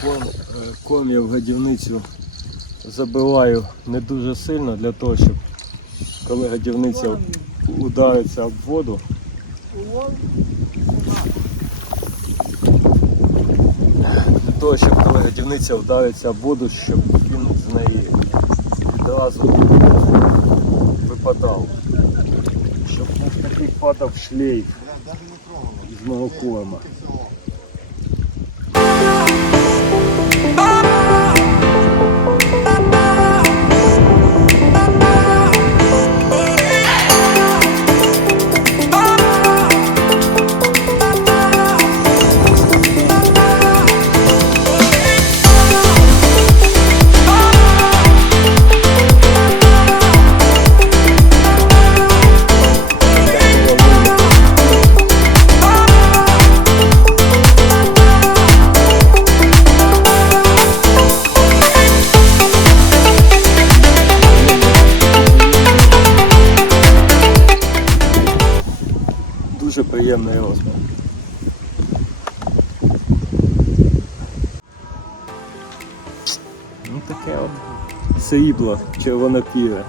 Корм, е, корм я в годівницю забиваю не дуже сильно для того, щоб коли годівниця удариться об воду, для того, щоб коли годівниця вдариться об воду, щоб він з неї відразу випадав. Щоб такий падав шлейф з мого корма. От срібло, червонопіре.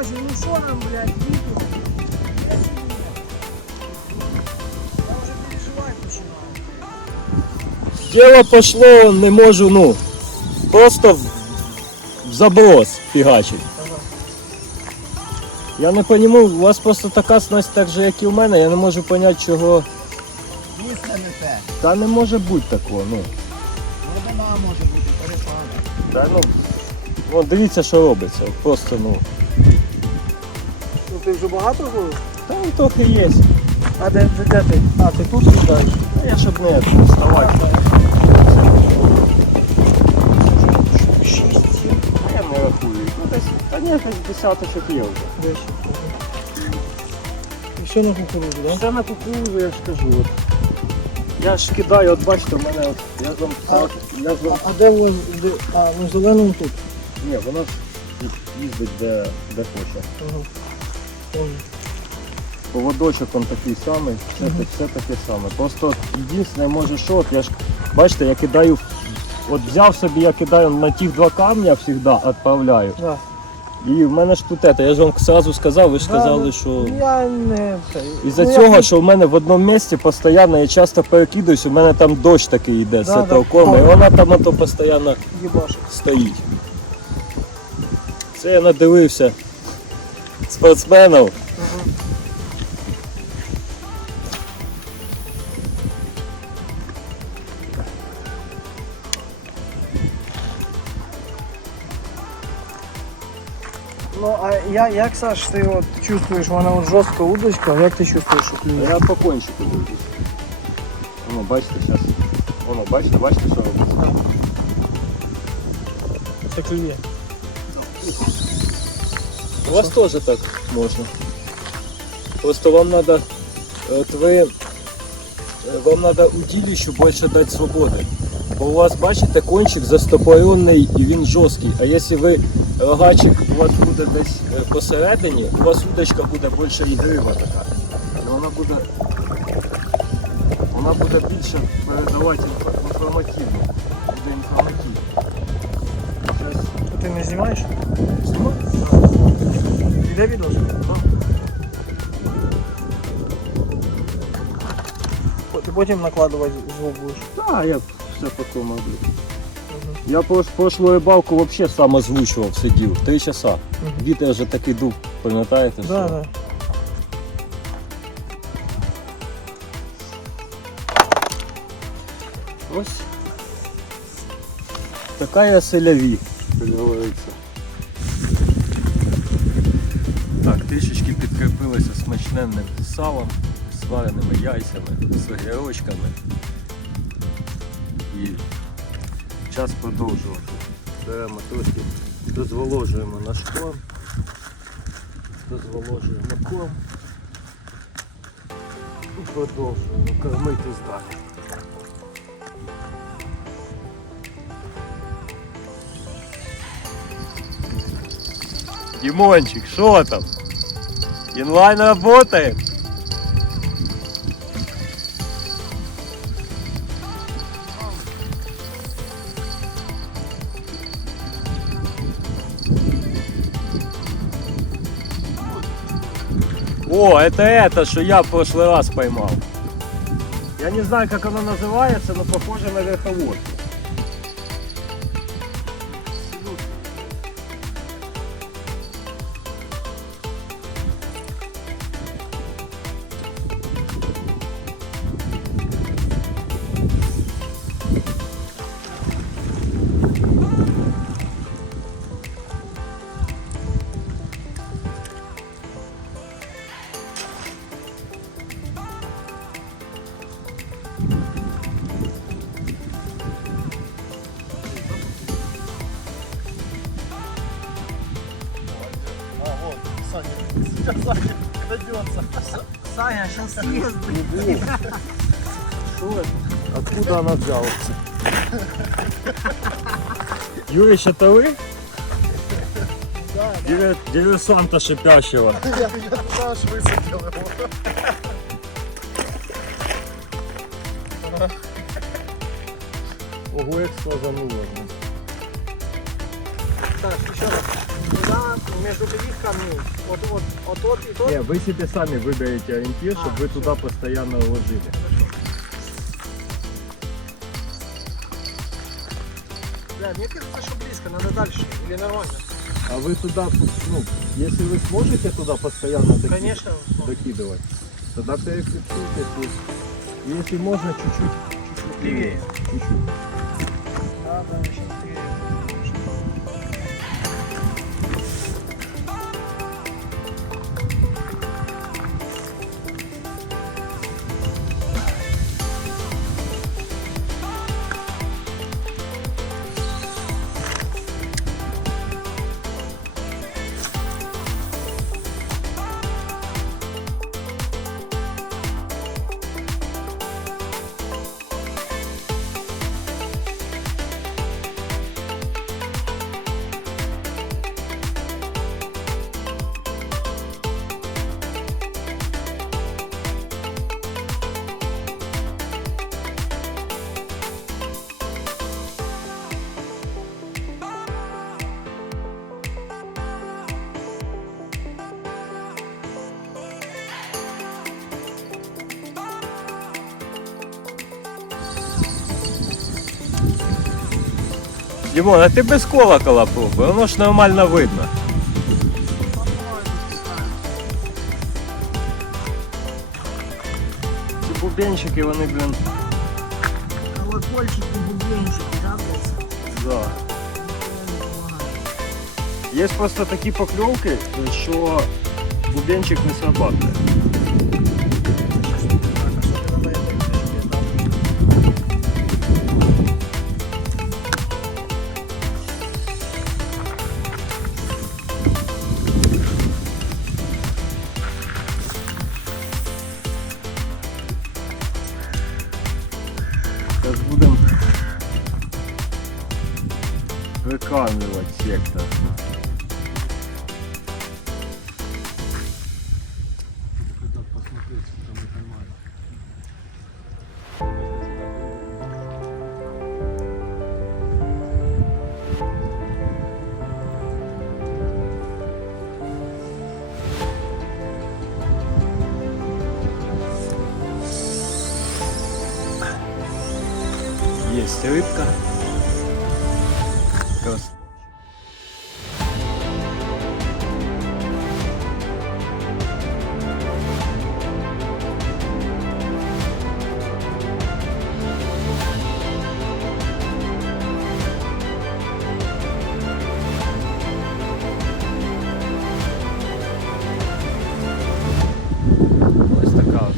Танюша, ну що нам, блядь, віку? Я вже починаю. Діло пошло, не можу, ну, просто в, в заброс фігачить. Я не розумію, у вас просто така снасть так же, як і у мене, я не можу зрозуміти, чого. Місце не те. Та не може бути такого, ну. Глибина може бути перепада. Та ну. Вон, дивіться, що робиться. Просто, ну. Ну ти вже багато було? Там трохи є. А де, де, де ти? А, ти тут сідаєш? Ну, Я щоб не вставати. Шість. А я не рахую. Ну десь, та ні, десь десяточок є вже. Де ще? І все на кукурудзу, да? Це на кукурузу, я ж кажу. От. Я ж кидаю, от бачите, в мене от, я ж вам, А- я ж вам, А де у де, а, ну зеленому тут. ні, воно ж їздить де, де хоче. Ага. Поводочок він такий самий, все, Мгм. все таке саме. Просто єдине, може що, от я ж, бачите, я кидаю, от взяв собі, я кидаю на тих два камня завжди відправляю. Да. І в мене ж тут це, я ж вам одразу сказав, ви ж сказали, ну, що... Я не... Із-за ну, цього, я- що в мене в одному місці постійно, я часто перекидаюсь, у мене там дощ такий йде з Да, цього да. корма, і вона там ото постійно стоїть. Це я надивився спортсменів. Ага. Ну, а я, як, Саш, ти от чувствуєш, в мене от жорстка удочка, як ти чувствуєш, що клює? Я по кончику дивлюсь. Воно, бачите, зараз. Воно, бачите, бачите, що робиться? Це клює. У вас теж так можна. Просто вам треба, от ви, е, вам треба удилищу більше дати свободи. Бо у вас, бачите, кончик застопоренний і він жорсткий. А якщо ви рогачик у вас буде десь е, посередині, у вас удочка буде більше ігрива така. І вона буде, вона буде більше передавати інформативно. Буде інформативно. Ти не знімаєш? знімаю? Іде відео? Ти потім накладувати звук будеш. Так, я все потім роблю. Я прош, прошлу рибалку взагалі сам озвучував, сидів, три часа. Вітер вже такий дув, пам'ятаєте? Да, да. Ось. Така я селяві, як говориться. Смачненним салом, свареними яйцями, з огірочками. І час продовжувати. Беремо трошки, дозволожуємо наш корм, дозволожуємо корм і продовжуємо кормитись далі. Димончик, что там? Инлайн работает? О, это это, что я в прошлый раз поймал. Я не знаю, как оно называется, но похоже на верховодку. Саня, сейчас съест. Что это? Откуда она взялась? Юрич, это вы? Да, Дивер- Диверсанта шипящего. я, я туда аж высадил его. Ого, як сквозануло. Так, еще раз. Туда, между каких камней? Вот, вот, вот тот и тот. Не, вы себе сами выберете ориентир, А, чтобы вы туда постоянно ложили. Бля, мне кажется, что близко, надо дальше. Или нормально? А вы туда, ну, если вы сможете туда постоянно доки- Конечно. докидывать, тогда перефиксируйте тут. Если можно, чуть-чуть, чуть-чуть левее. Чуть-чуть. Да, да, сейчас Димон, а ты без колокола пробуй, воно ж нормально видно. Ці бубенчики, вони, блін, Колокольчик и бубенчик, да, блядь? да. Є просто такі покльовки, що бубенчик не срабатує. Есть рыбка. Крас- Ось така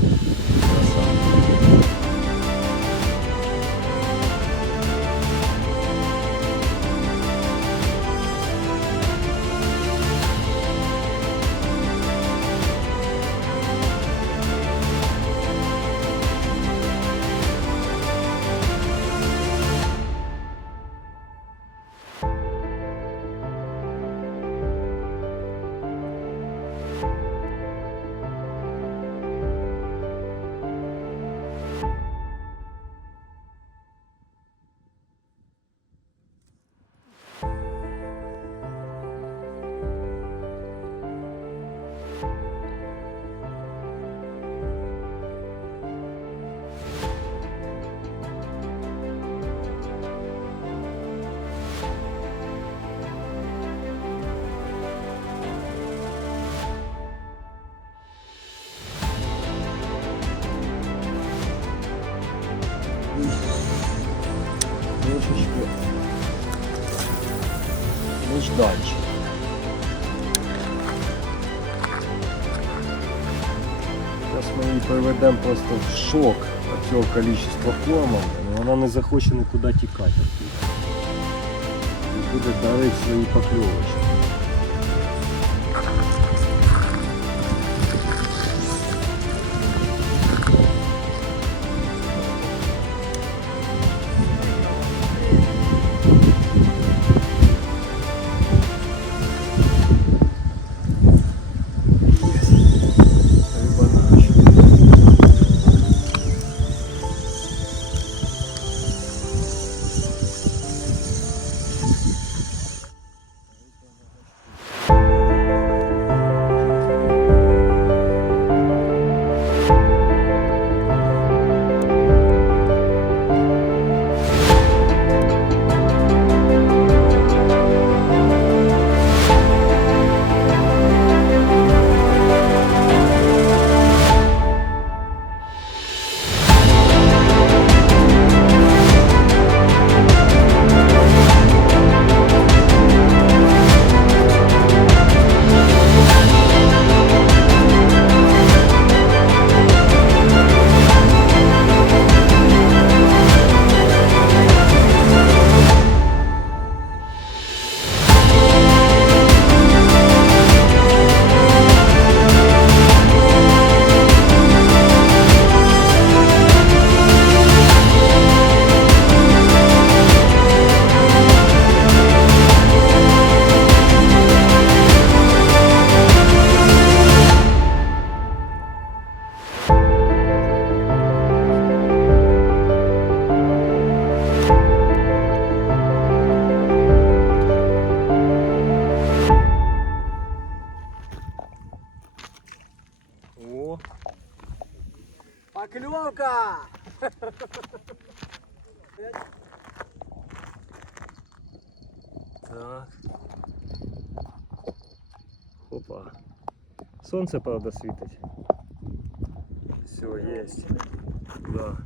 її просто в шок від цього количества корму. і Вона не захоче нікуди тікати. І буде дарити свої покльовочки. Опа. Сонце, правда, світить. Все, есть. Да.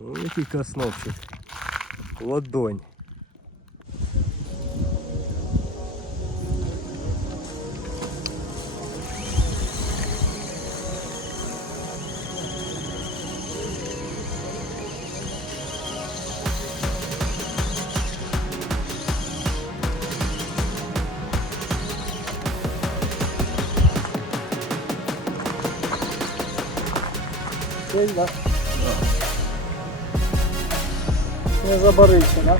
Ну, який краснопчик. Ладонь. Да? Не заборися,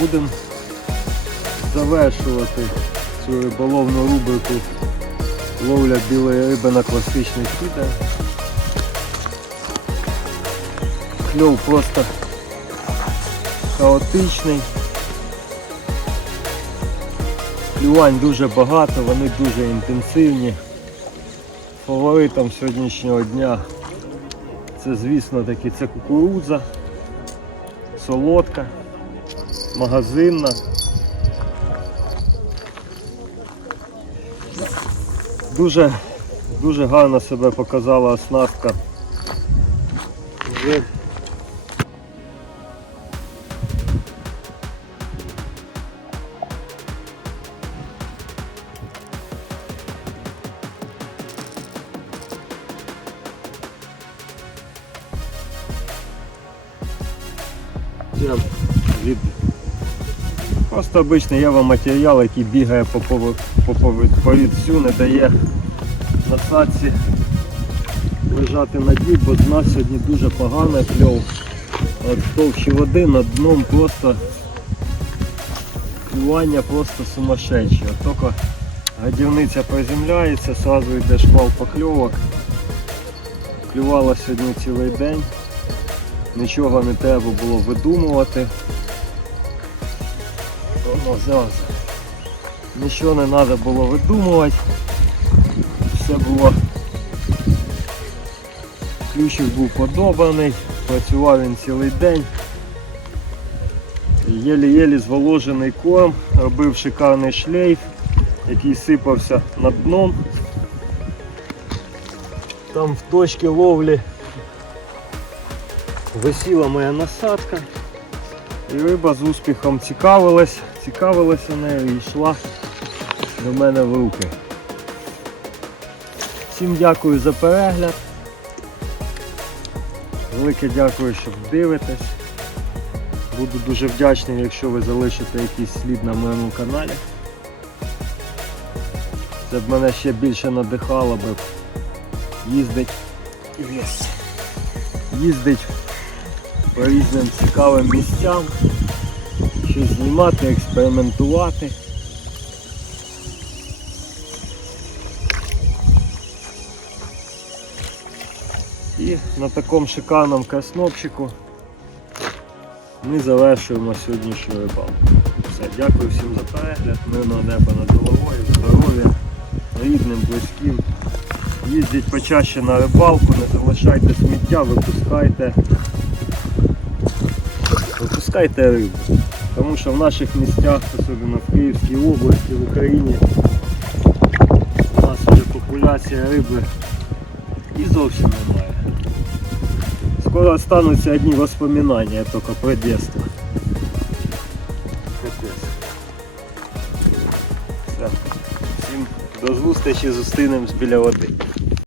будемо завершувати цю риболовну рубрику ловля білої риби на класичний фідер. Кльов просто хаотичний. Клювань дуже багато, вони дуже інтенсивні. Фаворитом сьогоднішнього дня це, звісно таки, це кукурудза, солодка, магазинна. Дуже, дуже гарно себе показала оснастка. Вже Просто обичний ява матеріал, який бігає по, повод, по, повід, не дає насадці лежати на дні, бо в нас сьогодні дуже поганий кльов. От товщі води над дном просто клювання просто сумасшедше. От тільки годівниця приземляється, одразу йде шквал покльовок. Клювала сьогодні цілий день. Нічого не треба було видумувати. Воно зараз. Нічого не треба було видумувати. Все було. Ключик був подобаний, працював він цілий день. Єлі-єлі зволожений корм, робив шикарний шлейф, який сипався над дном. Там в точці ловлі висіла моя насадка. І риба з успіхом цікавилась, цікавилася нею і йшла до мене в руки. Всім дякую за перегляд. Велике дякую, що дивитесь. Буду дуже вдячний, якщо ви залишите якийсь слід на моєму каналі. Це б мене ще більше надихало би їздить. Їздить по різним цікавим місцям, щось знімати, експериментувати. І на такому шикарному краснопчику ми завершуємо сьогоднішню рибалку. Все, дякую всім за перегляд, мирного неба над головою, здоров'я, рідним, близьким. Їздіть почаще на рибалку, не залишайте сміття, випускайте випускайте рибу. Тому що в наших місцях, особливо в Київській області, в Україні, у нас вже популяція риби і зовсім немає. Скоро остануться одні воспоминання тільки про. Все. Всім до зустрічі, зустрінемось біля води.